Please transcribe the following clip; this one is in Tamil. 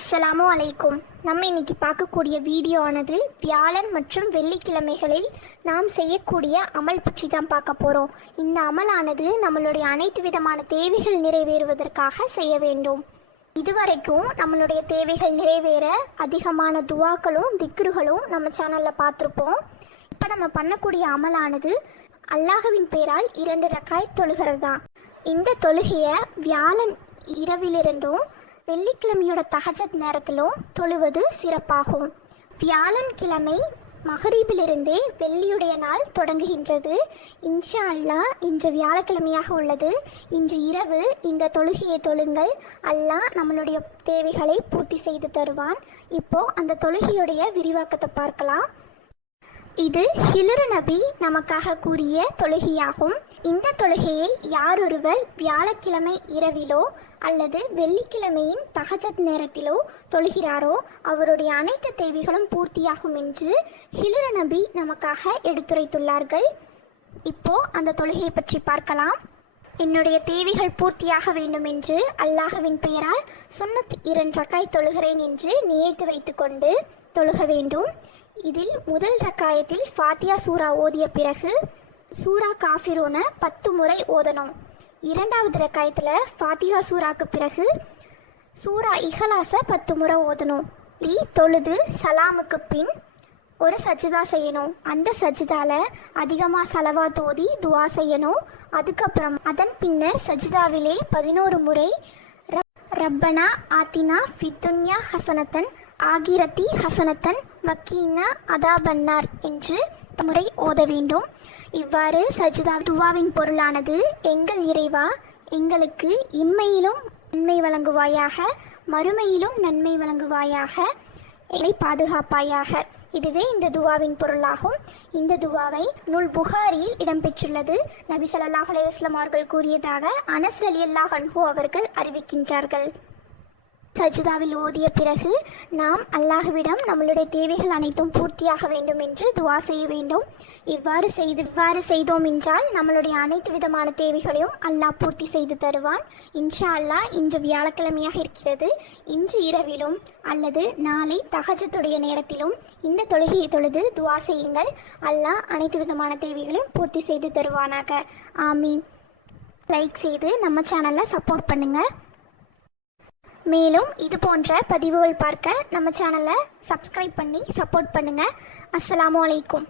அஸ்ஸலாமு அலைக்கும். நம்ம இன்னைக்கு பார்க்கக்கூடிய வீடியோ ஆனது வியாழன் மற்றும் வெள்ளிக்கிழமைகளில் நாம் செய்யக்கூடிய அமல் பற்றி தான் பார்க்க போகிறோம். இந்த அமலானது நம்மளுடைய அனைத்து விதமான தேவைகள் நிறைவேறுவதற்காக செய்ய வேண்டும். இதுவரைக்கும் நம்மளுடைய தேவைகள் நிறைவேற அதிகமான துவாக்களும் திக்ருகளும் நம்ம சேனலில் பார்த்துருப்போம். இப்போ நம்ம பண்ணக்கூடிய அமலானது அல்லாஹ்வின் பெயரால் 2 ரக்காயத் தொழுகிறது தான். இந்த தொழுகையை வியாழன் இரவிலிருந்தும் வெள்ளிக்கிழமையோட தஹஜத் நேரத்திலும் தொழுவது சிறப்பாகும். வியாழன் கிழமை மகரீபிலிருந்தே வெள்ளியுடைய நாள் தொடங்குகின்றது. இன்ஷா அல்லாஹ் இன்று வியாழக்கிழமையாக உள்ளது. இன்று இரவு இந்த தொழுகையை தொழுங்கள். அல்லாஹ் நம்மளுடைய தேவைகளை பூர்த்தி செய்து தருவான். இப்போ அந்த தொழுகையுடைய விரிவாக்கத்தை பார்க்கலாம். இது ஹிலர் நபி நமக்காக கூறிய தொழுகையாகும். இந்த தொழுகையை யாரொருவர் வியாழக்கிழமை இரவிலோ அல்லது வெள்ளிக்கிழமையின் தஹஜத் நேரத்திலோ தொழுகிறாரோ அவருடைய அனைத்து தேவைகளும் பூர்த்தியாகும் என்று ஹிலர் நபி நமக்காக எடுத்துரைத்துள்ளார்கள். இப்போ அந்த தொழுகையை பற்றி பார்க்கலாம். என்னுடைய தேவைகள் பூர்த்தியாக வேண்டும் என்று அல்லாஹ்வின் பெயரால் சுன்னத் 2 ரக்காய் தொழுகிறேன் என்று நியத்து வைத்துக்கொண்டு தொழுக வேண்டும். இதில் முதல் ரக்காயத்தில் ஃபாத்தியா சூரா ஓதிய பிறகு சூரா காஃபிரூன 10 முறை ஓதணும். இரண்டாவது ரக்காயத்தில் ஃபாத்தியா சூராக்கு பிறகு சூரா இஹ்லாஸ 10 முறை ஓதணும். தொழுது சலாமுக்கு பின் ஒரு சஜ்ஜிதா செய்யணும். அந்த சஜ்ஜிதால அதிகமாக சலவாத் ஓதி துவா செய்யணும். அதுக்கப்புறம் அதன் பின்னர் சஜ்ஜிதாவிலே 11 முறை ரப்பனா ஆத்தினா ஃபித்துன்யா ஹசனத்தன் ஆகிரத்தி ஹசனத்தன் வக்கீனா அதாபன்னார் என்று முறை ஓத வேண்டும். இவ்வாறு சஜ்தா துவாவின் பொருளானது, எங்கள் இறைவா, எங்களுக்கு இம்மையிலும் நன்மை வழங்குவாயாக, மறுமையிலும் நன்மை வழங்குவாயாக, என்னை பாதுகாப்பாயாக. இதுவே இந்த துவாவின் பொருளாகும். இந்த துவாவை நூல் புகாரியில் இடம்பெற்றுள்ளது. நபி ஸல்லல்லாஹு அலைஹி வஸல்லம் அவர்கள் கூறியதாக அனஸ் ரலியல்லாஹு அன்ஹு அவர்கள் அறிவிக்கின்றார்கள். சஜ்தாவில் ஓதிய பிறகு நாம் அல்லாஹ்விடம் நம்மளுடைய தேவைகள் அனைத்தும் பூர்த்தியாக வேண்டும் என்று துவா செய்ய வேண்டும். இவ்வாறு செய்தோம் என்றால் நம்மளுடைய அனைத்து விதமான தேவைகளையும் அல்லாஹ் பூர்த்தி செய்து தருவான். இன்ஷா அல்லாஹ் இன்று வியாழக்கிழமையாக இருக்கிறது. இன்று இரவிலும் அல்லது நாளை தஹஜத்துடைய நேரத்திலும் இந்த தொழுகையை தொழுது துவா செய்யுங்கள். அல்லாஹ் அனைத்து விதமான தேவைகளையும் பூர்த்தி செய்து தருவானாக. ஆமீன். லைக் செய்து நம்ம சேனலை சப்போர்ட் பண்ணுங்கள். மேலும் இது போன்ற பதிவுகள் பார்க்க நம்ம சேனலை சப்ஸ்கிரைப் பண்ணி சப்போர்ட் பண்ணுங்கள். அஸ்ஸலாமு அலைக்கும்.